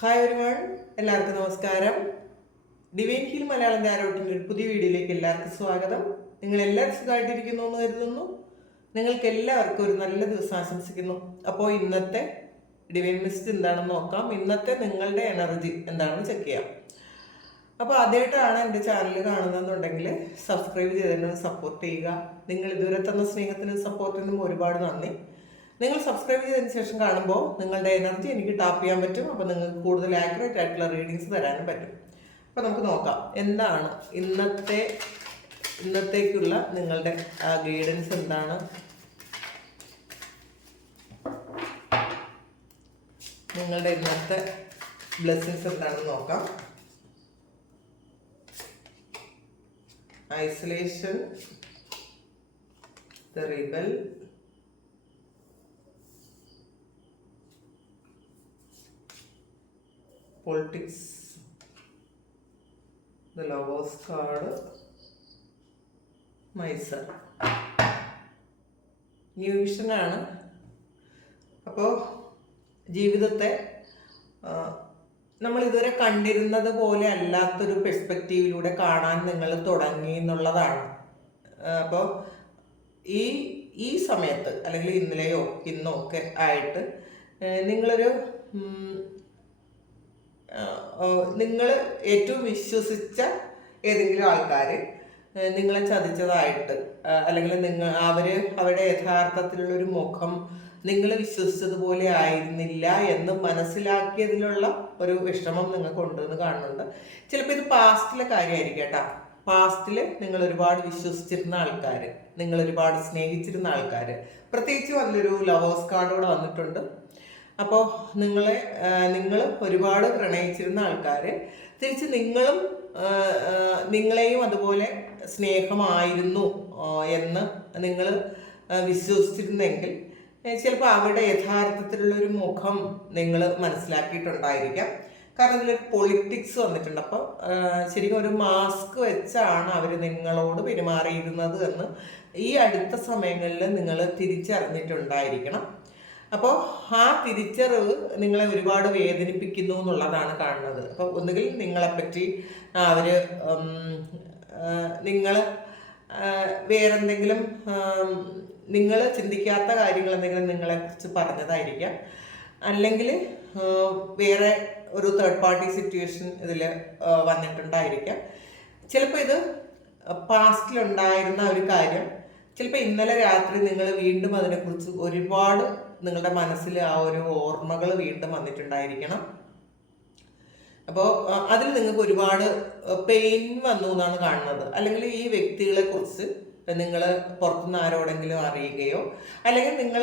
Hi ഒരുവൺ, എല്ലാവർക്കും നമസ്കാരം. Divine heal Malayalam ധാരോട്ടിൻ്റെ ഒരു പുതിയ വീഡിയോയിലേക്ക് എല്ലാവർക്കും സ്വാഗതം. നിങ്ങൾ എല്ലാവരും സുഖമായിട്ടിരിക്കുന്നു എന്ന് കരുതുന്നു. നിങ്ങൾക്ക് എല്ലാവർക്കും ഒരു നല്ല ദിവസം ആശംസിക്കുന്നു. അപ്പോൾ ഇന്നത്തെ ഡിവൈൻ മിസ്റ്റ് എന്താണെന്ന് നോക്കാം. ഇന്നത്തെ നിങ്ങളുടെ എനർജി എന്താണെന്ന് ചെക്ക് ചെയ്യാം. അപ്പോൾ ആദ്യമായിട്ടാണ് എൻ്റെ ചാനൽ കാണുന്നതെന്നുണ്ടെങ്കിൽ സബ്സ്ക്രൈബ് ചെയ്തതിന് സപ്പോർട്ട് ചെയ്യുക. നിങ്ങൾ ഇതുവരെ തന്ന സ്നേഹത്തിനും സപ്പോർട്ടിനും ഒരുപാട് നന്ദി. നിങ്ങൾ സബ്സ്ക്രൈബ് ചെയ്തതിന് ശേഷം കാണുമ്പോൾ നിങ്ങളുടെ എനർജി എനിക്ക് ടാപ്പ് ചെയ്യാൻ പറ്റും. അപ്പോൾ നിങ്ങൾക്ക് കൂടുതൽ ആക്യുറേറ്റ് ആയിട്ടുള്ള റീഡിങ്സ് തരാനും പറ്റും. അപ്പോൾ നമുക്ക് നോക്കാം എന്താണ് ഇന്നത്തേക്കുള്ള നിങ്ങളുടെ ഗൈഡൻസ് എന്താണ്. നിങ്ങളുടെ ഇന്നത്തെ ബ്ലെസ്സിങ്സ് എന്താണെന്ന് നോക്കാം. Isolation, the rebel, politics, the lovers card, Miser, new vision ആണ്. അപ്പോൾ ജീവിതത്തെ നമ്മൾ ഇതുവരെ കണ്ടിരുന്നത് പോലെ അല്ലാത്തൊരു പെർസ്പെക്റ്റീവിലൂടെ കാണാൻ നിങ്ങൾ തുടങ്ങി എന്നുള്ളതാണ്. അപ്പോൾ ഈ സമയത്ത് അല്ലെങ്കിൽ ഇന്നലെയോ ഇന്നോ ഒക്കെ ആയിട്ട് നിങ്ങളൊരു നിങ്ങൾ ഏറ്റവും വിശ്വസിച്ച ഏതെങ്കിലും ആൾക്കാർ നിങ്ങളെ ചതിച്ചതായിട്ട് അല്ലെങ്കിൽ അവരുടെ യഥാർത്ഥത്തിലുള്ളൊരു മുഖം നിങ്ങൾ വിശ്വസിച്ചതുപോലെ ആയിരുന്നില്ല എന്ന് മനസ്സിലാക്കിയതിലുള്ള ഒരു വിഷമം നിങ്ങൾക്ക് ഉണ്ടെന്ന് കാണുന്നുണ്ട്. ചിലപ്പോൾ ഇത് പാസ്റ്റിലെ കാര്യമായിരിക്കും കേട്ടോ. പാസ്റ്റിൽ നിങ്ങൾ ഒരുപാട് വിശ്വസിച്ചിരുന്ന ആൾക്കാർ, നിങ്ങൾ ഒരുപാട് സ്നേഹിച്ചിരുന്ന ആൾക്കാർ, പ്രത്യേകിച്ചും അതിലൊരു ലവേഴ്സ് കാർഡ് കൂടെ വന്നിട്ടുണ്ട്. അപ്പോൾ നിങ്ങൾ ഒരുപാട് പ്രണയിച്ചിരുന്ന ആൾക്കാർ തിരിച്ച് നിങ്ങളെയും അതുപോലെ സ്നേഹമായിരുന്നു എന്ന് നിങ്ങൾ വിശ്വസിച്ചിരുന്നെങ്കിൽ ചിലപ്പോൾ അവരുടെ യഥാർത്ഥത്തിലുള്ളൊരു മുഖം നിങ്ങൾ മനസ്സിലാക്കിയിട്ടുണ്ടായിരിക്കാം. കാരണം ഇതിലൊരു പൊളിറ്റിക്സ് വന്നിട്ടുണ്ട്. അപ്പോൾ ശരിക്കും ഒരു മാസ്ക് വെച്ചാണ് അവർ നിങ്ങളോട് പെരുമാറിയിരുന്നത് എന്ന് ഈ അടുത്ത സമയങ്ങളിൽ നിങ്ങൾ തിരിച്ചറിഞ്ഞിട്ടുണ്ടായിരിക്കണം. അപ്പോൾ ആ തിരിച്ചറിവ് നിങ്ങളെ ഒരുപാട് വേദനിപ്പിക്കുന്നു എന്നുള്ളതാണ് കാണുന്നത്. അപ്പോൾ ഒന്നുകിൽ നിങ്ങളെപ്പറ്റി നിങ്ങൾ വേറെന്തെങ്കിലും നിങ്ങൾ ചിന്തിക്കാത്ത കാര്യങ്ങൾ എന്തെങ്കിലും നിങ്ങളെക്കുറിച്ച് പറഞ്ഞതായിരിക്കാം. അല്ലെങ്കിൽ വേറെ ഒരു തേർഡ് പാർട്ടി സിറ്റുവേഷൻ ഇതിൽ വന്നിട്ടുണ്ടായിരിക്കാം. ചിലപ്പോൾ ഇത് പാസ്റ്റിലുണ്ടായിരുന്ന ഒരു കാര്യം ചിലപ്പോൾ ഇന്നലെ രാത്രി നിങ്ങൾ വീണ്ടും അതിനെക്കുറിച്ച് ഒരുപാട് നിങ്ങളുടെ മനസ്സിൽ ആ ഒരു ഓർമ്മകൾ വീണ്ടും വന്നിട്ടുണ്ടായിരിക്കണം. അപ്പോൾ അതിൽ നിങ്ങൾക്ക് ഒരുപാട് പെയിൻ വന്നു എന്നാണ് കാണുന്നത്. അല്ലെങ്കിൽ ഈ വ്യക്തികളെ കുറിച്ച് നിങ്ങൾ പുറത്തുനിന്ന് ആരോടെങ്കിലും അറിയുകയോ അല്ലെങ്കിൽ നിങ്ങൾ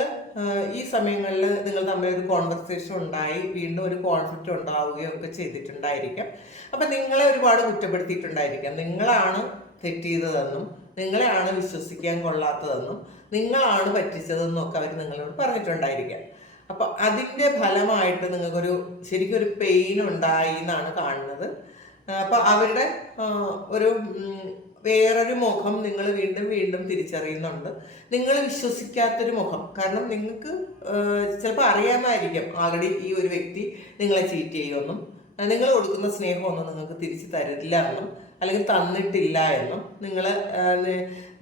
ഈ സമയങ്ങളിൽ നിങ്ങൾ തമ്മിലൊരു കോൺവെർസേഷൻ ഉണ്ടായി വീണ്ടും ഒരു കോൺഫ്ലിക്റ്റ് ഉണ്ടാവുകയോ ഒക്കെ ചെയ്തിട്ടുണ്ടായിരിക്കാം. അപ്പം നിങ്ങളെ ഒരുപാട് കുറ്റപ്പെടുത്തിയിട്ടുണ്ടായിരിക്കാം. നിങ്ങളാണ് തെറ്റ് ചെയ്തതെന്നും നിങ്ങളെയാണ് വിശ്വസിക്കാൻ കൊള്ളാത്തതെന്നും നിങ്ങളാണ് പറ്റിച്ചതെന്നും ഒക്കെ അവർ നിങ്ങളോട് പറഞ്ഞിട്ടുണ്ടായിരിക്കാം. അപ്പോൾ അതിൻ്റെ ഫലമായിട്ട് നിങ്ങൾക്കൊരു ശരിക്കും ഒരു പെയിൻ ഉണ്ടായി എന്നാണ് കാണുന്നത്. അപ്പോൾ അവരുടെ ഒരു വേറൊരു മുഖം നിങ്ങൾ വീണ്ടും വീണ്ടും തിരിച്ചറിയുന്നുണ്ട്. നിങ്ങൾ വിശ്വസിക്കാത്തൊരു മുഖം. കാരണം നിങ്ങൾക്ക് ചിലപ്പോൾ അറിയാമായിരിക്കും ഓൾറെഡി ഈ ഒരു വ്യക്തി നിങ്ങളെ ചീറ്റ് ചെയ്യുമെന്നും നിങ്ങൾ കൊടുക്കുന്ന സ്നേഹമൊന്നും നിങ്ങൾക്ക് തിരിച്ചു തരില്ല എന്നും അല്ലെങ്കിൽ തന്നിട്ടില്ല എന്നും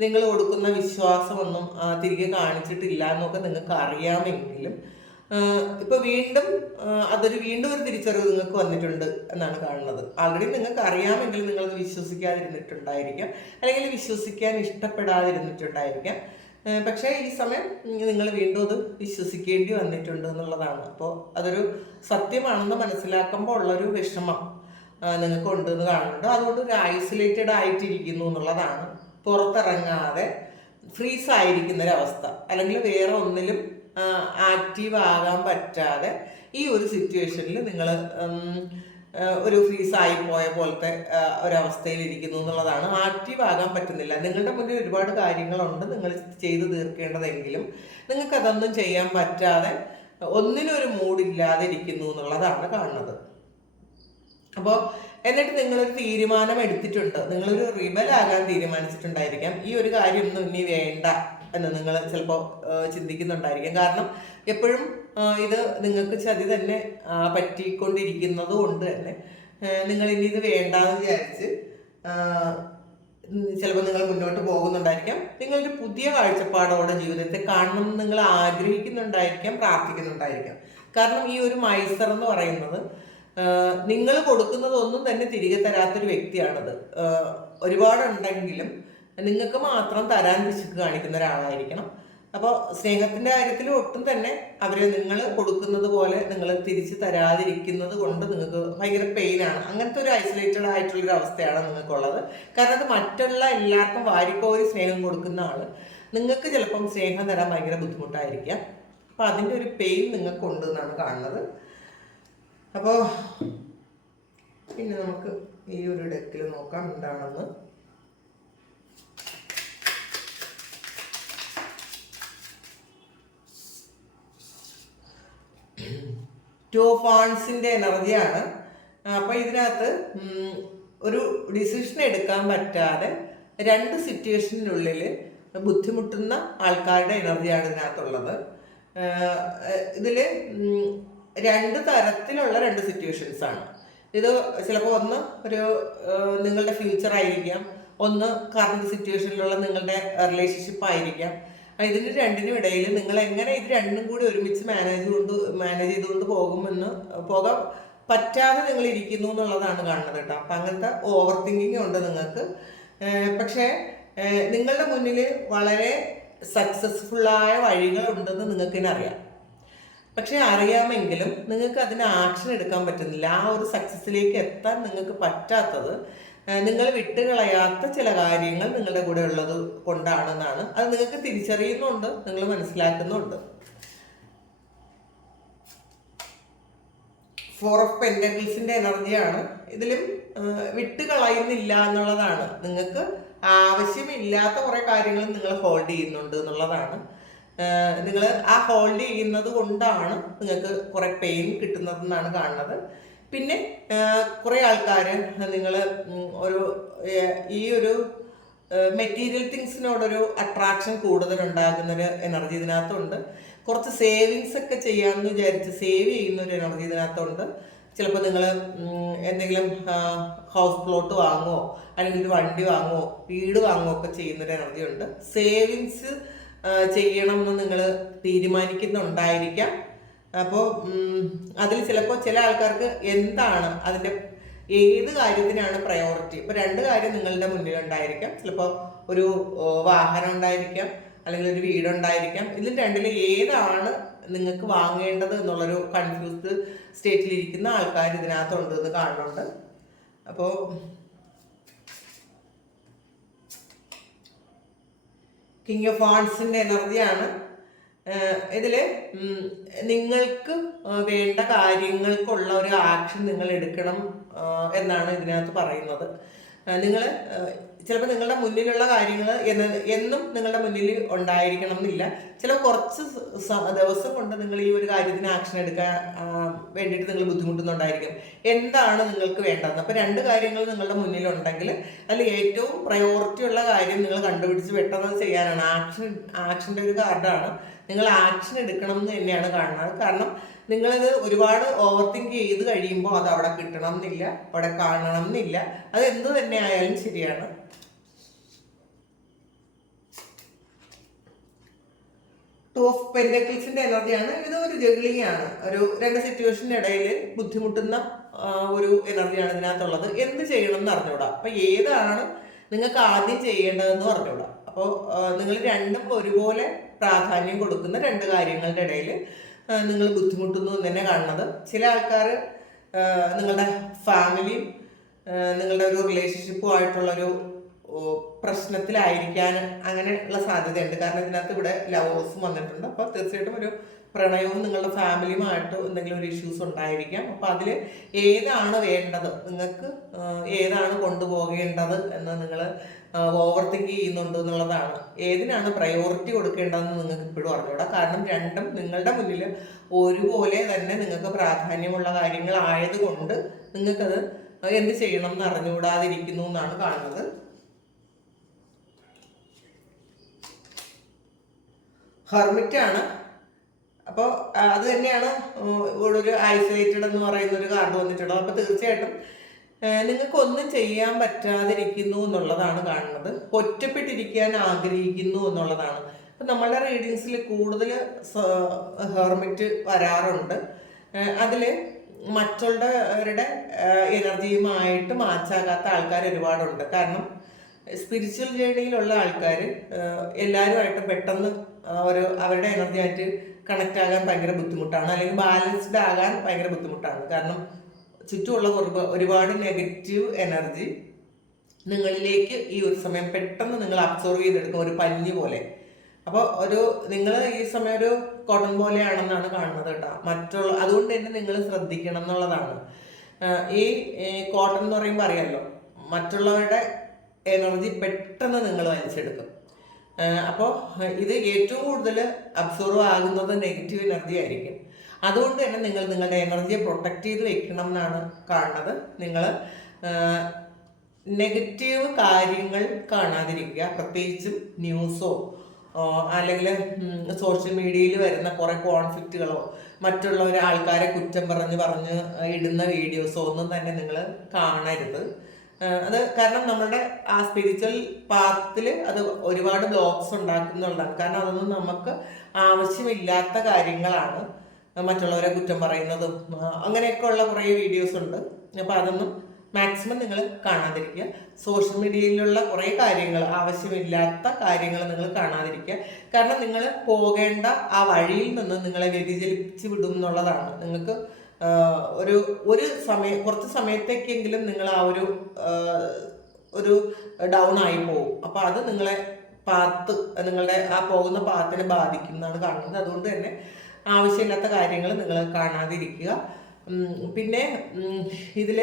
നിങ്ങൾ കൊടുക്കുന്ന വിശ്വാസമൊന്നും തിരികെ കാണിച്ചിട്ടില്ല എന്നൊക്കെ നിങ്ങൾക്ക് അറിയാമെങ്കിലും ഇപ്പോൾ വീണ്ടും ഒരു തിരിച്ചറിവ് നിങ്ങൾക്ക് വന്നിട്ടുണ്ട് എന്നാണ് കാണുന്നത്. ആൾറെഡി നിങ്ങൾക്ക് അറിയാമെങ്കിൽ നിങ്ങളത് വിശ്വസിക്കാതിരുന്നിട്ടുണ്ടായിരിക്കാം അല്ലെങ്കിൽ വിശ്വസിക്കാൻ ഇഷ്ടപ്പെടാതിരുന്നിട്ടുണ്ടായിരിക്കാം. പക്ഷേ ഈ സമയം നിങ്ങൾ വീണ്ടും അത് വിശ്വസിക്കേണ്ടി വന്നിട്ടുണ്ട് എന്നുള്ളതാണ്. അപ്പോൾ അതൊരു സത്യമാണെന്ന് മനസ്സിലാക്കുമ്പോൾ ഉള്ളൊരു വിഷമം നിങ്ങൾക്ക് ഉണ്ടെന്ന് കാണുന്നുണ്ട്. അതുകൊണ്ട് ഒരു ഐസൊലേറ്റഡ് ആയിട്ടിരിക്കുന്നു എന്നുള്ളതാണ്. പുറത്തിറങ്ങാതെ ഫ്രീസ് ആയിരിക്കുന്നൊരവസ്ഥ അല്ലെങ്കിൽ വേറെ ഒന്നിലും ആക്റ്റീവ് ആകാൻ പറ്റാതെ ഈ ഒരു സിറ്റുവേഷനിൽ നിങ്ങൾ ഒരു ഫ്രീസായി പോയ പോലത്തെ ഒരവസ്ഥയിൽ ഇരിക്കുന്നു എന്നുള്ളതാണ്. ആക്റ്റീവ് ആകാൻ പറ്റുന്നില്ല. നിങ്ങളുടെ മുന്നിൽ ഒരുപാട് കാര്യങ്ങളുണ്ട് നിങ്ങൾ ചെയ്തു തീർക്കേണ്ടതെങ്കിലും നിങ്ങൾക്കതൊന്നും ചെയ്യാൻ പറ്റാതെ ഒന്നിനൊരു മൂഡില്ലാതെ ഇരിക്കുന്നു എന്നുള്ളതാണ് കാണുന്നത്. അപ്പോൾ എന്നിട്ട് നിങ്ങളൊരു തീരുമാനം എടുത്തിട്ടുണ്ട്. നിങ്ങളൊരു റിബലാകാൻ തീരുമാനിച്ചിട്ടുണ്ടായിരിക്കാം. ഈ ഒരു കാര്യമൊന്നും ഇനി വേണ്ട എന്ന് നിങ്ങൾ ചിലപ്പോൾ ചിന്തിക്കുന്നുണ്ടായിരിക്കും. കാരണം എപ്പോഴും ഇത് നിങ്ങൾക്ക് ചതി തന്നെ പറ്റിക്കൊണ്ടിരിക്കുന്നത് കൊണ്ട് തന്നെ നിങ്ങൾ ഇനി ഇത് വേണ്ടാന്ന് വിചാരിച്ച് ചിലപ്പോൾ നിങ്ങൾ മുന്നോട്ട് പോകുന്നുണ്ടായിരിക്കാം. നിങ്ങളൊരു പുതിയ കാഴ്ചപ്പാടോടെ ജീവിതത്തെ കാണണം എന്ന് നിങ്ങൾ ആഗ്രഹിക്കുന്നുണ്ടായിരിക്കാം, പ്രാർത്ഥിക്കുന്നുണ്ടായിരിക്കാം. കാരണം ഈ ഒരു മൈസർ എന്ന് പറയുന്നത് നിങ്ങൾ കൊടുക്കുന്നതൊന്നും തന്നെ തിരികെ തരാത്തൊരു വ്യക്തിയാണത്. ഒരുപാടുണ്ടെങ്കിലും നിങ്ങൾക്ക് മാത്രം തരാൻ പിശുക്ക് കാണിക്കുന്ന ഒരാളായിരിക്കണം. അപ്പോൾ സ്നേഹത്തിൻ്റെ കാര്യത്തിൽ ഒട്ടും തന്നെ അവർ നിങ്ങൾ കൊടുക്കുന്നത് പോലെ നിങ്ങൾ തിരിച്ച് തരാതിരിക്കുന്നത് കൊണ്ട് നിങ്ങൾക്ക് ഭയങ്കര പെയിനാണ്. അങ്ങനത്തെ ഒരു ഐസൊലേറ്റഡ് ആയിട്ടുള്ളൊരു അവസ്ഥയാണ് നിങ്ങൾക്കുള്ളത്. കാരണം അത് മറ്റുള്ള എല്ലാവർക്കും വാരിക്കോരി സ്നേഹം കൊടുക്കുന്ന ആൾ നിങ്ങൾക്ക് ചിലപ്പം സ്നേഹം തരാൻ ഭയങ്കര ബുദ്ധിമുട്ടായിരിക്കാം. അപ്പോൾ അതിൻ്റെ ഒരു പെയിൻ നിങ്ങൾക്കുണ്ട് എന്നാണ് കാണുന്നത്. അപ്പോൾ പിന്നെ നമുക്ക് ഈ ഒരു ഡെക്കിൽ നോക്കാം എന്താണെന്ന്. ടു ഓഫ് വാൺസിൻ്റെ എനർജിയാണ്. അപ്പോൾ ഇതിനകത്ത് ഒരു ഡിസിഷൻ എടുക്കാൻ പറ്റാതെ രണ്ട് സിറ്റുവേഷനുള്ളിൽ ബുദ്ധിമുട്ടുന്ന ആൾക്കാരുടെ എനർജിയാണ് ഇതിനകത്തുള്ളത്. ഇതിൽ രണ്ട് തരത്തിലുള്ള രണ്ട് സിറ്റുവേഷൻസാണ്. ഇത് ചിലപ്പോൾ ഒന്ന് ഒരു നിങ്ങളുടെ ഫ്യൂച്ചർ ആയിരിക്കാം, ഒന്ന് കറണ്ട് സിറ്റുവേഷനിലുള്ള നിങ്ങളുടെ റിലേഷൻഷിപ്പ് ആയിരിക്കാം. ഇതിന് രണ്ടിനും ഇടയിൽ നിങ്ങൾ എങ്ങനെ ഇത് രണ്ടും കൂടി ഒരുമിച്ച് മാനേജ് ചെയ്തുകൊണ്ട് പോകാൻ പറ്റാതെ നിങ്ങൾ ഇരിക്കുന്നു എന്നുള്ളതാണ് കാണുന്നത് കേട്ടോ. അപ്പം അങ്ങനത്തെ ഓവർ തിങ്കിങ് ഉണ്ട് നിങ്ങൾക്ക്. പക്ഷേ നിങ്ങളുടെ മുന്നിൽ വളരെ സക്സസ്ഫുള്ളായ വഴികളുണ്ടെന്ന് നിങ്ങൾക്കിനെ അറിയാം. പക്ഷെ അറിയാമെങ്കിലും നിങ്ങൾക്ക് അതിന് ആക്ഷൻ എടുക്കാൻ പറ്റുന്നില്ല. ആ ഒരു സക്സസ്സിലേക്ക് എത്താൻ നിങ്ങൾക്ക് പറ്റാത്തത് നിങ്ങൾ വിട്ടുകളയാത്ത ചില കാര്യങ്ങൾ നിങ്ങളുടെ കൂടെ ഉള്ളത് കൊണ്ടാണെന്നാണ്. അത് നിങ്ങൾക്ക് തിരിച്ചറിയുന്നുണ്ട്, നിങ്ങൾ മനസ്സിലാക്കുന്നുണ്ട്. 4 ഓഫ് പെന്റക്കിൾസിന്റെ എനർജിയാണ്. ഇതിലും വിട്ടുകളയുന്നില്ല എന്നുള്ളതാണ്. നിങ്ങൾക്ക് ആവശ്യമില്ലാത്ത കുറേ കാര്യങ്ങൾ നിങ്ങൾ ഹോൾഡ് ചെയ്യുന്നുണ്ട് എന്നുള്ളതാണ്. നിങ്ങൾ ആ ഹോൾഡ് ചെയ്യുന്നത് കൊണ്ടാണ് നിങ്ങൾക്ക് കുറേ പെയിൻ കിട്ടുന്നതെന്നാണ് കാണുന്നത്. പിന്നെ കുറേ ആൾക്കാർ നിങ്ങൾ ഈ ഒരു മെറ്റീരിയൽ തിങ്സിനോടൊരു അട്രാക്ഷൻ കൂടുതലുണ്ടാകുന്നൊരു എനർജി ഇതിനകത്തുണ്ട്. കുറച്ച് സേവിങ്സ് ഒക്കെ ചെയ്യാമെന്ന് വിചാരിച്ച് സേവ് ചെയ്യുന്നൊരു എനർജി ഇതിനകത്തുണ്ട്. ചിലപ്പോൾ നിങ്ങൾ എന്തെങ്കിലും ഹൗസ് പ്ലോട്ട് വാങ്ങുമോ അല്ലെങ്കിൽ ഒരു വണ്ടി വാങ്ങുമോ വീട് വാങ്ങുമോ ഒക്കെ ചെയ്യുന്നൊരു എനർജി ഉണ്ട്. സേവിങ്സ് ചെയ്യണം എന്ന് നിങ്ങൾ തീരുമാനിക്കുന്നുണ്ടായിരിക്കാം. അപ്പോൾ അതിൽ ചിലപ്പോൾ ചില ആൾക്കാർക്ക് എന്താണ് അതിൻ്റെ ഏത് കാര്യത്തിനാണ് പ്രയോറിറ്റി. ഇപ്പോൾ രണ്ട് കാര്യം നിങ്ങളുടെ മുന്നിലുണ്ടായിരിക്കാം. ചിലപ്പോൾ ഒരു വാഹനം ഉണ്ടായിരിക്കാം, അല്ലെങ്കിൽ ഒരു വീടുണ്ടായിരിക്കാം. ഇതിൽ രണ്ടിൽ ഏതാണ് നിങ്ങൾക്ക് വാങ്ങേണ്ടത് എന്നുള്ളൊരു കൺഫ്യൂസ്ഡ് സ്റ്റേറ്റിലിരിക്കുന്ന ആൾക്കാർ ഇതിനകത്തുണ്ട് എന്ന് കാണുന്നുണ്ട്. അപ്പോൾ കിങ് ഓഫ് വാൺസിൻ്റെ എനർജിയാണ്. ഇതിൽ നിങ്ങൾക്ക് വേണ്ട കാര്യങ്ങൾക്കുള്ള ഒരു ആക്ഷൻ നിങ്ങൾ എടുക്കണം എന്നാണ് ഇതിനകത്ത് പറയുന്നത്. നിങ്ങൾ ചിലപ്പോൾ നിങ്ങളുടെ മുന്നിലുള്ള കാര്യങ്ങൾ എന്നും നിങ്ങളുടെ മുന്നിൽ ഉണ്ടായിരിക്കണം എന്നില്ല. ചില കുറച്ച് ദിവസം കൊണ്ട് നിങ്ങൾ ഈ ഒരു കാര്യത്തിന് ആക്ഷൻ എടുക്കാൻ വേണ്ടിയിട്ട് നിങ്ങൾ ബുദ്ധിമുട്ടുന്നുണ്ടായിരിക്കും. എന്താണ് നിങ്ങൾക്ക് വേണ്ടതെന്ന്. അപ്പോൾ രണ്ട് കാര്യങ്ങൾ നിങ്ങളുടെ മുന്നിലുണ്ടെങ്കിൽ അതിൽ ഏറ്റവും പ്രയോറിറ്റി ഉള്ള കാര്യം നിങ്ങൾ കണ്ടുപിടിച്ച് പെട്ടെന്ന് ചെയ്യാനാണ്. ആക്ഷൻ്റെ ഒരു കാർഡാണ്. നിങ്ങൾ ആക്ഷൻ എടുക്കണം എന്ന് തന്നെയാണ് കാണുന്നത്. കാരണം നിങ്ങളിത് ഒരുപാട് ഓവർ തിങ്ക് ചെയ്ത് കഴിയുമ്പോൾ അത് അവിടെ കിട്ടണം എന്നില്ല, അവിടെ കാണണം എന്നില്ല. അത് എന്ത് തന്നെ ആയാലും ശരിയാണ്. ടു ഓഫ് പെന്റക്കിൾസിന്റെ എനർജിയാണ്. ഇത് ഒരു ജഗ്ലിംഗ് ആണ്. ഒരു രണ്ട് സിറ്റുവേഷൻ്റെ ഇടയിൽ ബുദ്ധിമുട്ടുന്ന ഒരു എനർജിയാണ് ഇതിനകത്തുള്ളത്. എന്ത് ചെയ്യണം എന്ന് അറിഞ്ഞൂടാ. അപ്പൊ ഏതാണ് നിങ്ങൾക്ക് ആദ്യം ചെയ്യേണ്ടതെന്ന് അറിഞ്ഞൂടാ. അപ്പോൾ നിങ്ങൾ രണ്ടും ഒരുപോലെ പ്രാധാന്യം കൊടുക്കുന്ന രണ്ട് കാര്യങ്ങളുടെ ഇടയിൽ നിങ്ങൾ ബുദ്ധിമുട്ടുന്നു എന്ന് തന്നെ കാണുന്നത്. ചില ആൾക്കാർ നിങ്ങളുടെ ഫാമിലിയും നിങ്ങളുടെ ഒരു റിലേഷൻഷിപ്പുമായിട്ടുള്ളൊരു പ്രശ്നത്തിലായിരിക്കാൻ അങ്ങനെയുള്ള സാധ്യതയുണ്ട്. കാരണം ഇതിനകത്ത് ഇവിടെ ലവേഴ്സും വന്നിട്ടുണ്ട്. അപ്പോൾ തീർച്ചയായിട്ടും ഒരു പ്രണയവും നിങ്ങളുടെ ഫാമിലിയുമായിട്ട് എന്തെങ്കിലും ഒരു ഇഷ്യൂസ് ഉണ്ടായിരിക്കാം. അപ്പോൾ അതിൽ ഏതാണ് വേണ്ടത്, നിങ്ങൾക്ക് ഏതാണ് കൊണ്ടുപോകേണ്ടത് എന്ന് നിങ്ങൾ ഓവർ തിങ്ക് ചെയ്യുന്നുണ്ട് എന്നുള്ളതാണ്. ഏതിനാണ് പ്രയോറിറ്റി കൊടുക്കേണ്ടതെന്ന് നിങ്ങൾക്ക് ഇപ്പോഴും അറിഞ്ഞൂടാ. കാരണം രണ്ടും നിങ്ങളുടെ മുന്നിൽ ഒരുപോലെ തന്നെ നിങ്ങൾക്ക് പ്രാധാന്യമുള്ള കാര്യങ്ങളായതുകൊണ്ട് നിങ്ങൾക്കത് എന്ത് ചെയ്യണം എന്ന് അറിഞ്ഞുകൂടാതിരിക്കുന്നു എന്നാണ് കാണുന്നത്. ഹെർമിറ്റാണ്. അപ്പോൾ അത് തന്നെയാണ് ഇവിടെ ഒരു ഐസൊലേറ്റഡ് എന്ന് പറയുന്ന ഒരു കാർഡ് വന്നിട്ടുള്ളത്. അപ്പോൾ തീർച്ചയായിട്ടും നിങ്ങൾക്കൊന്നും ചെയ്യാൻ പറ്റാതിരിക്കുന്നു എന്നുള്ളതാണ് കാണുന്നത്. ഒറ്റപ്പെട്ടിരിക്കാൻ ആഗ്രഹിക്കുന്നു എന്നുള്ളതാണ്. അപ്പം നമ്മളുടെ റീഡിങ്സിൽ കൂടുതൽ ഹെർമിറ്റ് വരാറുണ്ട്. അതിൽ മറ്റുള്ളവരുടെ എനർജിയുമായിട്ട് മാച്ചാകാത്ത ആൾക്കാർ ഒരുപാടുണ്ട്. കാരണം സ്പിരിച്വൽ ജേണിയിലുള്ള ആൾക്കാർ എല്ലാവരുമായിട്ട് പെട്ടെന്ന് അവരുടെ എനർജിയായിട്ട് കണക്റ്റ് ആകാൻ ഭയങ്കര ബുദ്ധിമുട്ടാണ്, അല്ലെങ്കിൽ ബാലൻസ്ഡ് ആകാൻ ഭയങ്കര ബുദ്ധിമുട്ടാണ്. കാരണം ചുറ്റുമുള്ള ഒരുപാട് നെഗറ്റീവ് എനർജി നിങ്ങളിലേക്ക് ഈ ഒരു സമയം പെട്ടെന്ന് നിങ്ങൾ അബ്സോർവ് ചെയ്തെടുക്കും, ഒരു പഞ്ഞി പോലെ. അപ്പോൾ നിങ്ങൾ ഈ സമയം ഒരു കോട്ടൺ പോലെയാണെന്നാണ് കാണുന്നത് കേട്ടോ. അതുകൊണ്ട് തന്നെ നിങ്ങൾ ശ്രദ്ധിക്കണം എന്നുള്ളതാണ്. ഈ കോട്ടൺ എന്ന് പറയുമ്പോൾ അറിയാമല്ലോ, മറ്റുള്ളവരുടെ എനർജി പെട്ടെന്ന് നിങ്ങൾ വലിച്ചെടുക്കും. അപ്പോൾ ഇത് ഏറ്റവും കൂടുതൽ അബ്സോർവ് ആകുന്നത് നെഗറ്റീവ് എനർജി ആയിരിക്കും. അതുകൊണ്ട് തന്നെ നിങ്ങൾ നിങ്ങളുടെ എനർജിയെ പ്രൊട്ടക്റ്റ് ചെയ്ത് വെക്കണം എന്നാണ് കാണുന്നത്. നിങ്ങൾ നെഗറ്റീവ് കാര്യങ്ങൾ കാണാതിരിക്കുക. പ്രത്യേകിച്ചും ന്യൂസോ അല്ലെങ്കിൽ സോഷ്യൽ മീഡിയയിൽ വരുന്ന കുറേ കോൺഫ്ലിക്റ്റുകളോ മറ്റുള്ള ആൾക്കാരെ കുറ്റം പറഞ്ഞ് ഇടുന്ന വീഡിയോസോ ഒന്നും തന്നെ നിങ്ങൾ കാണരുത്. അത് കാരണം നമ്മളുടെ ആ സ്പിരിച്വൽ പാത്തിൽ അത് ഒരുപാട് ബ്ലോക്സ് ഉണ്ടാക്കുന്നുള്ളതാണ്. കാരണം അതൊന്നും നമുക്ക് ആവശ്യമില്ലാത്ത കാര്യങ്ങളാണ്. മറ്റുള്ളവരെ കുറ്റം പറയുന്നതും അങ്ങനെയൊക്കെ ഉള്ള കുറേ വീഡിയോസ് ഉണ്ട്. അപ്പോൾ അതൊന്നും മാക്സിമം നിങ്ങൾ കാണാതിരിക്കുക. സോഷ്യൽ മീഡിയയിലുള്ള കുറേ കാര്യങ്ങൾ, ആവശ്യമില്ലാത്ത കാര്യങ്ങൾ നിങ്ങൾ കാണാതിരിക്കുക. കാരണം നിങ്ങൾ പോകേണ്ട ആ വഴിയിൽ നിന്ന് നിങ്ങളെ വ്യതിചലിപ്പിച്ച് വിടും എന്നുള്ളതാണ്. നിങ്ങൾക്ക് കുറച്ച് സമയത്തേക്കെങ്കിലും നിങ്ങൾ ആ ഒരു ഡൗൺ ആയി പോകും. അപ്പോൾ അത് നിങ്ങളെ നിങ്ങളുടെ ആ പോകുന്ന പാത്തിനെ ബാധിക്കും എന്നാണ് കാണുന്നത്. അതുകൊണ്ട് തന്നെ ആവശ്യമില്ലാത്ത കാര്യങ്ങൾ നിങ്ങൾ കാണാതിരിക്കുക. പിന്നെ ഇതിൽ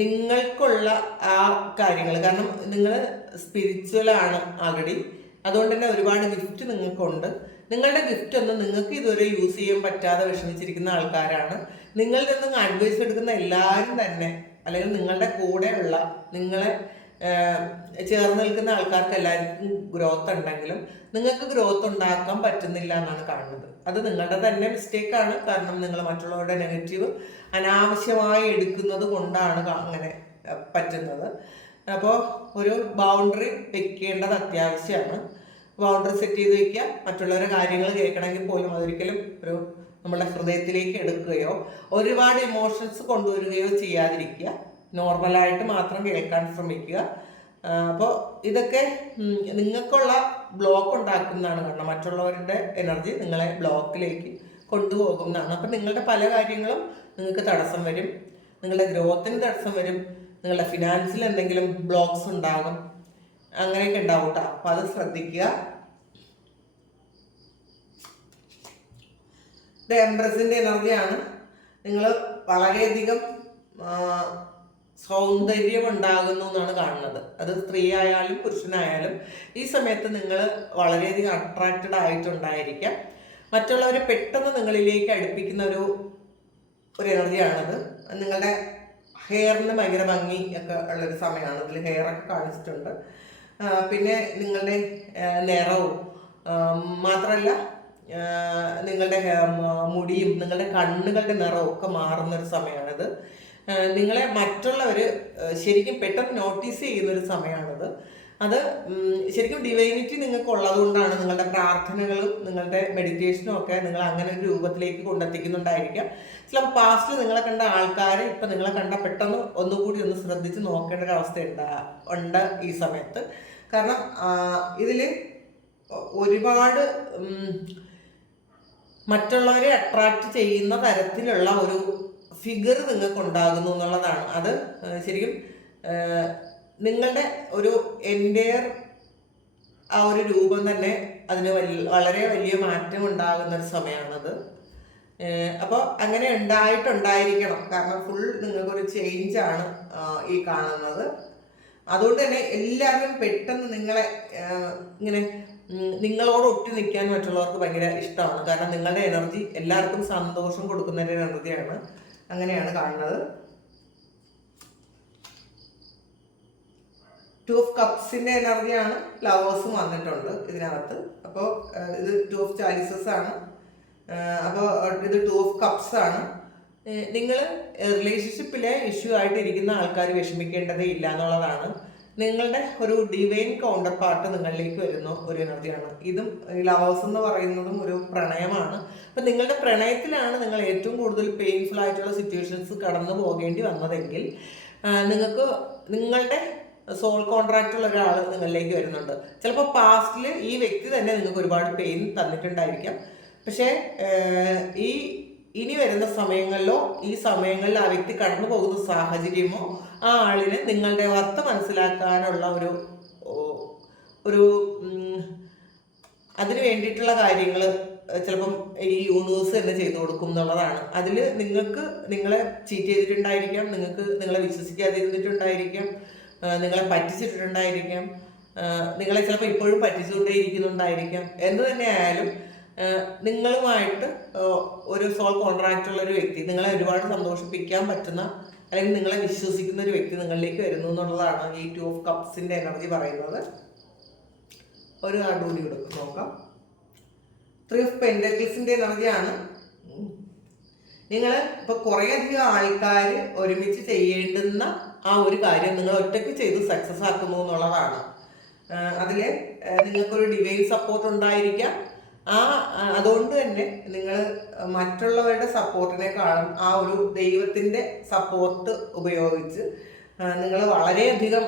നിങ്ങൾക്കുള്ള ആ കാര്യങ്ങൾ, കാരണം നിങ്ങൾ സ്പിരിച്വലാണ് ആൾറെഡി, അതുകൊണ്ട് തന്നെ ഒരുപാട് ഗിഫ്റ്റ് നിങ്ങൾക്കുണ്ട്. നിങ്ങളുടെ ഗിഫ്റ്റ് ഒന്നും നിങ്ങൾക്ക് ഇതുവരെ യൂസ് ചെയ്യാൻ പറ്റാതെ വിഷമിച്ചിരിക്കുന്ന ആൾക്കാരാണ്. നിങ്ങളിൽ നിന്നും അഡ്വൈസ് എടുക്കുന്ന എല്ലാവരും തന്നെ, അല്ലെങ്കിൽ നിങ്ങളുടെ കൂടെയുള്ള നിങ്ങളെ ചേർന്ന് നിൽക്കുന്ന ആൾക്കാർക്ക് എല്ലാവർക്കും ഗ്രോത്ത് ഉണ്ടെങ്കിലും നിങ്ങൾക്ക് ഗ്രോത്ത് ഉണ്ടാക്കാൻ പറ്റുന്നില്ല എന്നാണ് കാണുന്നത്. അത് നിങ്ങളുടെ തന്നെ മിസ്റ്റേക്കാണ്. കാരണം നിങ്ങൾ മറ്റുള്ളവരുടെ നെഗറ്റീവ് അനാവശ്യമായി എടുക്കുന്നത് കൊണ്ടാണ് അങ്ങനെ പറ്റുന്നത്. അപ്പോൾ ഒരു ബൗണ്ടറി വെക്കേണ്ടത് അത്യാവശ്യമാണ്. ബൗണ്ടറി സെറ്റ് ചെയ്ത് വയ്ക്കുക. മറ്റുള്ളവരുടെ കാര്യങ്ങൾ കേൾക്കണമെങ്കിൽ പോലും അതൊരിക്കലും നമ്മുടെ ഹൃദയത്തിലേക്ക് എടുക്കുകയോ ഒരുപാട് ഇമോഷൻസ് കൊണ്ടുവരികയോ ചെയ്യാതിരിക്കുക. നോർമലായിട്ട് മാത്രം കേൾക്കാൻ ശ്രമിക്കുക. അപ്പോൾ ഇതൊക്കെ നിങ്ങൾക്കുള്ള ബ്ലോക്ക് ഉണ്ടാക്കുന്നതാണ്. കാരണം മറ്റുള്ളവരുടെ എനർജി നിങ്ങളെ ബ്ലോക്കിലേക്ക് കൊണ്ടുപോകുന്നതാണ്. അപ്പം നിങ്ങളുടെ പല കാര്യങ്ങളും നിങ്ങൾക്ക് തടസ്സം വരും. നിങ്ങളുടെ ഗ്രോത്തിന് തടസ്സം വരും. നിങ്ങളുടെ ഫിനാൻസിൽ എന്തെങ്കിലും ബ്ലോക്ക്സ് ഉണ്ടാകും. അങ്ങനെയൊക്കെ ഉണ്ടാവും കേട്ടോ. അപ്പം അത് ശ്രദ്ധിക്കുക. ഇത് എംപ്രസിൻ്റെ എനർജിയാണ്. നിങ്ങൾ വളരെയധികം സൗന്ദര്യം ഉണ്ടാകുന്നു എന്നാണ് കാണുന്നത്. അത് സ്ത്രീ ആയാലും പുരുഷനായാലും ഈ സമയത്ത് നിങ്ങൾ വളരെയധികം അട്രാക്റ്റഡ് ആയിട്ടുണ്ടായിരിക്കാം. മറ്റുള്ളവരെ പെട്ടെന്ന് നിങ്ങളിലേക്ക് അടുപ്പിക്കുന്ന ഒരു എനർജിയാണത്. നിങ്ങളുടെ ഹെയറിന് ഭയങ്കര ഭംഗി ഒക്കെ ഉള്ളൊരു സമയമാണ്. ഇതിൽ ഹെയറൊക്കെ കാണിച്ചിട്ടുണ്ട്. പിന്നെ നിങ്ങളുടെ നിറവും മാത്രമല്ല നിങ്ങളുടെ മുടിയും നിങ്ങളുടെ കണ്ണുകളുടെ നിറവും ഒക്കെ മാറുന്നൊരു സമയമാണിത്. നിങ്ങളെ മറ്റുള്ളവർ ശരിക്കും പെട്ടെന്ന് നോട്ടീസ് ചെയ്യുന്നൊരു സമയമാണിത്. അത് ശരിക്കും ഡിവൈനിറ്റി നിങ്ങൾക്ക് ഉള്ളത് കൊണ്ടാണ് നിങ്ങളുടെ പ്രാർത്ഥനകളും നിങ്ങളുടെ മെഡിറ്റേഷനും ഒക്കെ നിങ്ങൾ അങ്ങനെ ഒരു രൂപത്തിലേക്ക് കൊണ്ടെത്തിക്കുന്നുണ്ടായിരിക്കാം. ചിലപ്പോൾ പാസ്റ്റിൽ നിങ്ങളെ കണ്ട ആൾക്കാർ ഇപ്പം നിങ്ങളെ കണ്ട പെട്ടെന്ന് ഒന്നുകൂടി ഒന്ന് ശ്രദ്ധിച്ച് നോക്കേണ്ട ഒരു അവസ്ഥ ഉണ്ട് ഈ സമയത്ത്. കാരണം ഇതിൽ ഒരുപാട് മറ്റുള്ളവരെ അട്രാക്റ്റ് ചെയ്യുന്ന തരത്തിലുള്ള ഒരു ഫിഗർ നിങ്ങൾക്ക് ഉണ്ടാകുന്നു എന്നുള്ളതാണ്. അത് ശരിക്കും നിങ്ങളുടെ ഒരു എൻ്റെയർ ആ ഒരു രൂപം തന്നെ അതിന് വളരെ വലിയ മാറ്റം ഉണ്ടാകുന്നൊരു സമയമാണത്. അപ്പോൾ അങ്ങനെ ഉണ്ടായിട്ടുണ്ടായിരിക്കണം. കാരണം ഫുൾ നിങ്ങൾക്കൊരു ചേഞ്ചാണ് ഈ കാണുന്നത്. അതുകൊണ്ട് തന്നെ എല്ലാവരും പെട്ടെന്ന് നിങ്ങളെ ഇങ്ങനെ നിങ്ങളോട് ഒട്ടി നിൽക്കാൻ മറ്റുള്ളവർക്ക് ഭയങ്കര ഇഷ്ടമാണ്. കാരണം നിങ്ങളുടെ എനർജി എല്ലാവർക്കും സന്തോഷം കൊടുക്കുന്ന ഒരു എനർജിയാണ്. അങ്ങനെയാണ് കാണുന്നത്. 2 of Cupsന്റെ എനർജിയാണ്. ഫ്ലവേഴ്സും വന്നിട്ടുണ്ട് ഇതിനകത്ത്. അപ്പോൾ ഇത് 2 ഓഫ് ചാലിസസ് ആണ്. അപ്പോൾ ഇത് 2 ഓഫ് കപ്സ് ആണ്. നിങ്ങൾ റിലേഷൻഷിപ്പിലെ ഇഷ്യൂ ആയിട്ട് ഇരിക്കുന്ന ആൾക്കാർ വിഷമിക്കേണ്ടതേ ഇല്ല എന്നുള്ളതാണ്. നിങ്ങളുടെ ഒരു ഡിവൈൻ കൗണ്ടർ പാർട്ട് നിങ്ങളിലേക്ക് വരുന്ന ഒരു എനർജിയാണ്. ഇതും ലവേഴ്സ് എന്ന് പറയുന്നതും ഒരു പ്രണയമാണ്. അപ്പം നിങ്ങളുടെ പ്രണയത്തിലാണ് നിങ്ങൾ ഏറ്റവും കൂടുതൽ പെയിൻഫുൾ ആയിട്ടുള്ള സിറ്റുവേഷൻസ് കടന്നു പോകേണ്ടി വന്നതെങ്കിൽ നിങ്ങൾക്ക് നിങ്ങളുടെ സോൾ കോൺട്രാക്റ്റുള്ള ഒരാൾ നിങ്ങളിലേക്ക് വരുന്നുണ്ട്. ചിലപ്പോൾ പാസ്റ്റിൽ ഈ വ്യക്തി തന്നെ നിങ്ങൾക്ക് ഒരുപാട് പെയിൻ തന്നിട്ടുണ്ടായിരിക്കാം. പക്ഷേ ഇനി വരുന്ന സമയങ്ങളിലോ ഈ സമയങ്ങളിൽ ആ വ്യക്തി കടന്നു പോകുന്ന സാഹചര്യമോ ആ ആളിന് നിങ്ങളുടെ വർത്ത് മനസ്സിലാക്കാനുള്ള ഒരു അതിന് വേണ്ടിയിട്ടുള്ള കാര്യങ്ങൾ ചിലപ്പം ഈ യൂണിവേഴ്സ് തന്നെ ചെയ്തു കൊടുക്കും എന്നുള്ളതാണ്. അതിൽ നിങ്ങളെ ചീറ്റ് ചെയ്തിട്ടുണ്ടായിരിക്കാം, നിങ്ങളെ വിശ്വസിക്കാതിരുന്നിട്ടുണ്ടായിരിക്കാം, നിങ്ങളെ പറ്റിച്ചിട്ടുണ്ടായിരിക്കാം, നിങ്ങളെ ചിലപ്പോൾ ഇപ്പോഴും പറ്റിച്ചുകൊണ്ടേയിരിക്കുന്നുണ്ടായിരിക്കാം. എന്ത് തന്നെ ആയാലും നിങ്ങളുമായിട്ട് ഒരു സോൾ കോൺട്രാക്റ്റുള്ള ഒരു വ്യക്തി, നിങ്ങളെ ഒരുപാട് സന്തോഷിപ്പിക്കാൻ പറ്റുന്ന അല്ലെങ്കിൽ നിങ്ങളെ വിശ്വസിക്കുന്ന ഒരു വ്യക്തി നിങ്ങളിലേക്ക് വരുന്നു എന്നുള്ളതാണ് ഈ 2 ഓഫ് കപ്സിൻ്റെ എനർജി പറയുന്നത്. ഒരു കാർഡ് കൂടി നോക്കാം. 3 ഓഫ് പെൻറ്റക്കിൾസിൻ്റെ എനർജിയാണ്. നിങ്ങൾ ഇപ്പോൾ കുറേയധികം ആൾക്കാർ ഒരുമിച്ച് ചെയ്യേണ്ടുന്ന ആ ഒരു കാര്യം നിങ്ങൾ ഒറ്റയ്ക്ക് ചെയ്ത് സക്സസ് ആക്കുന്നു എന്നുള്ളതാണ്. അതിൽ നിങ്ങൾക്കൊരു ഡിവൈൻ സപ്പോർട്ട് ഉണ്ടായിരിക്കാം. അതുകൊണ്ട് തന്നെ നിങ്ങൾ മറ്റുള്ളവരുടെ സപ്പോർട്ടിനേക്കാളും ആ ഒരു ദൈവത്തിൻ്റെ സപ്പോർട്ട് ഉപയോഗിച്ച് നിങ്ങൾ വളരെയധികം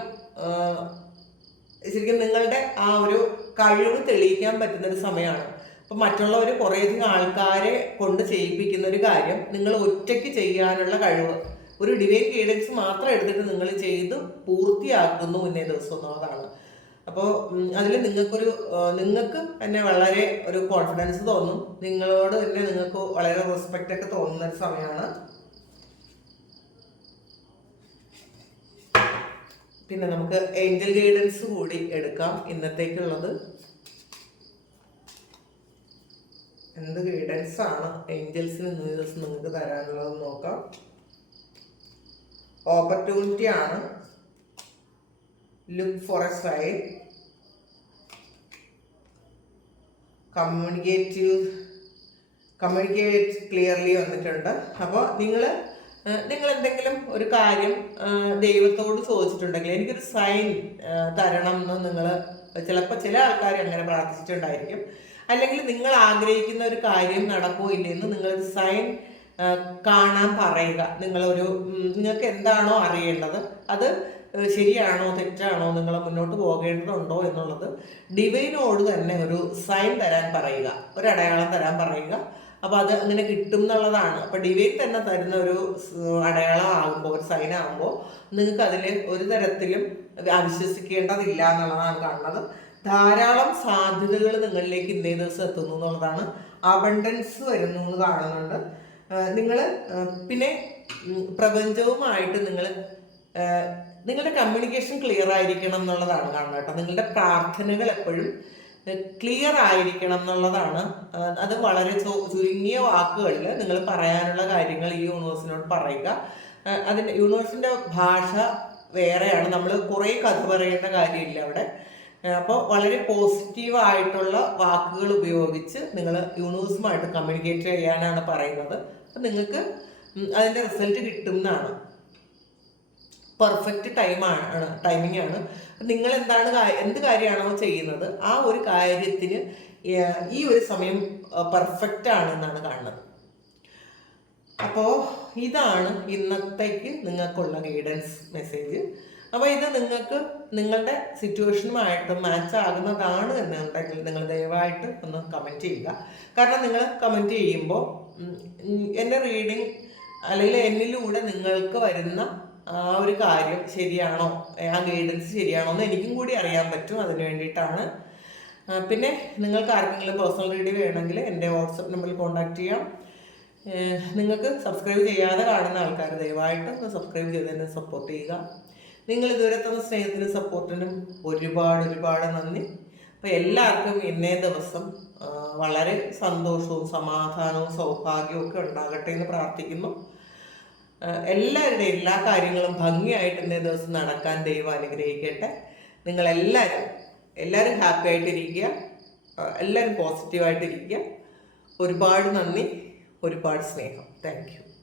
ശരിക്കും നിങ്ങളുടെ ആ ഒരു കഴിവ് തെളിയിക്കാൻ പറ്റുന്നൊരു സമയമാണ്. അപ്പം മറ്റുള്ളവർ കുറേയധികം ആൾക്കാരെ കൊണ്ട് ചെയ്യിപ്പിക്കുന്ന ഒരു കാര്യം നിങ്ങൾ ഒറ്റയ്ക്ക് ചെയ്യാനുള്ള കഴിവ്, ഒരു ഡിവൈൻ ഗൈഡൻസ് മാത്രം എടുത്തിട്ട് നിങ്ങൾ ചെയ്ത് പൂർത്തിയാക്കുന്നു ഇന്നേ ദിവസം എന്നുള്ളതാണ്. അപ്പോൾ അതിൽ നിങ്ങൾക്ക് തന്നെ വളരെ ഒരു കോൺഫിഡൻസ് തോന്നും, നിങ്ങളോട് തന്നെ നിങ്ങൾക്ക് വളരെ റെസ്പെക്റ്റ് ഒക്കെ തോന്നുന്ന ഒരു സമയമാണ്. പിന്നെ നമുക്ക് ഏഞ്ചൽ ഗൈഡൻസ് കൂടി എടുക്കാം ഇന്നത്തേക്കുള്ളത്. എന്ത് ഗൈഡൻസ് ആണ് ഏഞ്ചൽസിന് ഇന്നേ ദിവസം നിങ്ങൾക്ക് തരാനുള്ളതെന്ന് നോക്കാം. ഓപ്പർച്യൂണിറ്റി ആണ്. Look for a sign. Communicate clearly വന്നിട്ടുണ്ട്. അപ്പോൾ നിങ്ങൾ എന്തെങ്കിലും ഒരു കാര്യം ദൈവത്തോട് ചോദിച്ചിട്ടുണ്ടെങ്കിൽ എനിക്കൊരു സൈൻ തരണം എന്ന് നിങ്ങൾ ചിലപ്പോൾ ചില ആൾക്കാർ അങ്ങനെ പ്രാർത്ഥിച്ചിട്ടുണ്ടായിരിക്കും. അല്ലെങ്കിൽ നിങ്ങൾ ആഗ്രഹിക്കുന്ന ഒരു കാര്യം നടക്കോ ഇല്ലെന്ന് നിങ്ങളൊരു സൈൻ കാണാൻ പറയുക. നിങ്ങൾക്ക് എന്താണോ അറിയേണ്ടത് അത് ശരിയാണോ തെറ്റാണോ, നിങ്ങൾ മുന്നോട്ട് പോകേണ്ടതുണ്ടോ എന്നുള്ളത് ഡിവൈനോട് തന്നെ ഒരു സൈൻ തരാൻ പറയുക, ഒരു അടയാളം തരാൻ പറയുക. അപ്പോൾ അത് അങ്ങനെ കിട്ടും എന്നുള്ളതാണ്. അപ്പോൾ ഡിവൈൻ തന്നെ തരുന്ന ഒരു അടയാളം ആകുമ്പോൾ, ഒരു സൈൻ ആകുമ്പോൾ നിങ്ങൾക്ക് അതിൽ ഒരു തരത്തിലും അവിശ്വസിക്കേണ്ടതില്ല എന്നുള്ളതാണ് കാണുന്നത്. ധാരാളം സാധ്യതകൾ നിങ്ങളിലേക്ക് ഇന്നേ ദിവസം എത്തുന്നു എന്നുള്ളതാണ്. അബണ്ടൻസ് വരുന്നു എന്ന് കാണുന്നുണ്ട്. നിങ്ങൾ പിന്നെ പ്രപഞ്ചവുമായിട്ട് നിങ്ങളുടെ കമ്മ്യൂണിക്കേഷൻ ക്ലിയർ ആയിരിക്കണം എന്നുള്ളതാണ് കാണുന്നത് കേട്ടോ. നിങ്ങളുടെ പ്രാർത്ഥനകൾ എപ്പോഴും ക്ലിയർ ആയിരിക്കണം എന്നുള്ളതാണ്. അത് വളരെ ചുരുങ്ങിയ വാക്കുകളിൽ നിങ്ങൾ പറയാനുള്ള കാര്യങ്ങൾ ഈ യൂണിവേഴ്സിനോട് പറയുക. അതിൻ്റെ യൂണിവേഴ്സിൻ്റെ ഭാഷ വേറെയാണ്. നമ്മൾ കുറേ കഥ പറയേണ്ട കാര്യമില്ല അവിടെ. അപ്പോൾ വളരെ പോസിറ്റീവായിട്ടുള്ള വാക്കുകൾ ഉപയോഗിച്ച് നിങ്ങൾ യൂണിവേഴ്സുമായിട്ട് കമ്മ്യൂണിക്കേറ്റ് ചെയ്യാനാണ് പറയുന്നത്. അപ്പം നിങ്ങൾക്ക് അതിൻ്റെ റിസൾട്ട് കിട്ടുന്നതാണ്. പെർഫെക്റ്റ് ടൈമിംഗ് ആണ്. നിങ്ങൾ എന്ത് കാര്യമാണോ ചെയ്യുന്നത് ആ ഒരു കാര്യത്തിന് ഈ ഒരു സമയം പെർഫെക്റ്റ് ആണെന്നാണ് കാണുന്നത്. അപ്പോൾ ഇതാണ് ഇന്നത്തേക്ക് നിങ്ങൾക്കുള്ള ഗൈഡൻസ് മെസ്സേജ്. അപ്പോൾ ഇത് നിങ്ങൾക്ക് നിങ്ങളുടെ സിറ്റുവേഷനുമായിട്ട് മാച്ച് ആകുന്നതാണ് എന്നുണ്ടെങ്കിൽ നിങ്ങൾ ദയവായിട്ട് ഒന്ന് കമൻറ്റ് ചെയ്യുക. കാരണം നിങ്ങൾ കമൻറ്റ് ചെയ്യുമ്പോൾ എൻ്റെ റീഡിങ് അല്ലെങ്കിൽ എന്നിലൂടെ നിങ്ങൾക്ക് വരുന്ന ആ ഒരു കാര്യം ശരിയാണോ, ആ ഗൈഡൻസ് ശരിയാണോ എന്ന് എനിക്കും കൂടി അറിയാൻ പറ്റും. അതിന് വേണ്ടിയിട്ടാണ്. പിന്നെ നിങ്ങൾക്ക് ആർക്കെങ്കിലും പേഴ്സണൽ റീഡിങ് വേണമെങ്കിൽ എൻ്റെ വാട്സപ്പ് നമ്പറിൽ കോൺടാക്റ്റ് ചെയ്യാം. നിങ്ങൾക്ക് സബ്സ്ക്രൈബ് ചെയ്യാതെ കാണുന്ന ആൾക്കാർ ദയവായിട്ട് ഒന്ന് സബ്സ്ക്രൈബ് ചെയ്ത് എന്നെ സപ്പോർട്ട് ചെയ്യുക. നിങ്ങൾ ഇതുവരെ തന്ന സ്നേഹത്തിനും സപ്പോർട്ടിനും ഒരുപാട് നന്ദി. അപ്പോൾ എല്ലാവർക്കും ഇന്നേ ദിവസം വളരെ സന്തോഷവും സമാധാനവും സൗഭാഗ്യവും ഒക്കെ ഉണ്ടാകട്ടെ എന്ന് പ്രാർത്ഥിക്കുന്നു. എല്ലാവരുടെയും എല്ലാ കാര്യങ്ങളും ഭംഗിയായിട്ട് ഇന്നേ ദിവസം നടക്കാൻ ദൈവം അനുഗ്രഹിക്കട്ടെ. നിങ്ങളെല്ലാവരും ഹാപ്പി ആയിട്ടിരിക്കുക. എല്ലാവരും പോസിറ്റീവായിട്ടിരിക്കുക. ഒരുപാട് നന്ദി, ഒരുപാട് സ്നേഹം. Thank you.